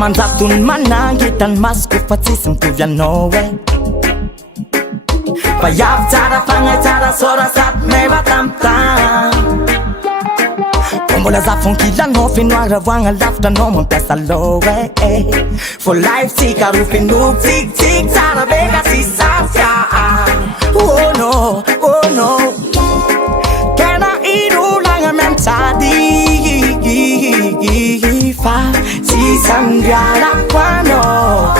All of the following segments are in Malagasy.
mandatony manangitan masoko fa tsisy mitovy anao e fa iavy tsara fagnahy tsara sôra sady meva tamintany mbola za fonkilanao fenoara voagna lavitra anao mampiasa loha e fô life tsika ro fenoky tsikitsiky tsara be ka tsy sasya oh no kena irolagna miantsady fa tsisy andiarako anao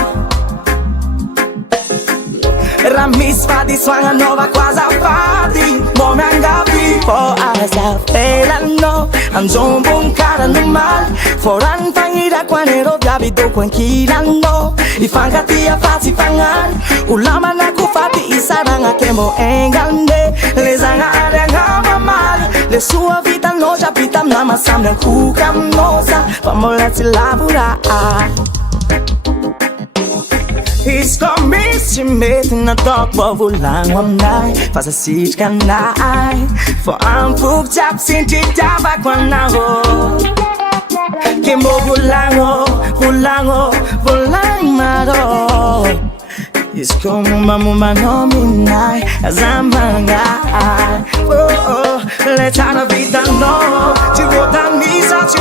raha misy fadisoagna anaovako azafady mbô miangavy fô azafelanao anjombony karanomaly fô raha ny fagnirako anero viavy doko ankilanao ifankatia fa tsy fagnany olamanako faty isaragna ke mbô engande le zagnary agnamamaly le soa vitanao dra vita amina masamy ankoka aminao za fa mbola tsy lavora izy ko misy mety nataoko mba volagno aminay fa sasitrika anay fô ampoky jiaby sy ny tritiavako anao ke mbô volagno marô izy ko mombamombanao minay azambagnahy le tsara vitanao tsy voatanisa tsy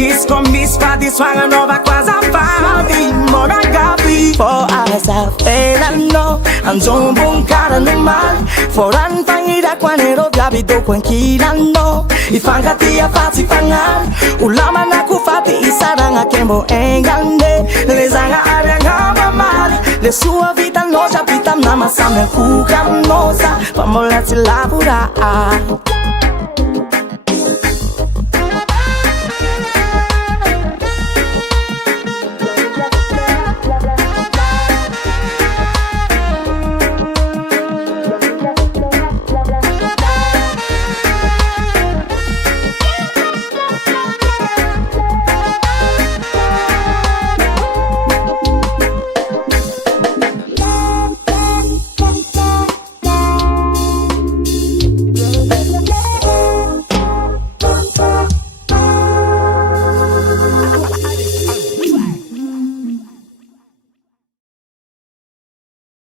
izy ko misy fadisoagna anaovako azafady mbô miangavy fô azafelanao anjombony karanomaly fô raha ny fagnirako anero viavy doko ankilanao ifankatia fa tsy fagnany olamanako faty isaragna ke mbô engande le zagnary agnamamaly le soa vitanao dra vita amina masamy ankoka aminao za fa mbola tsy lavora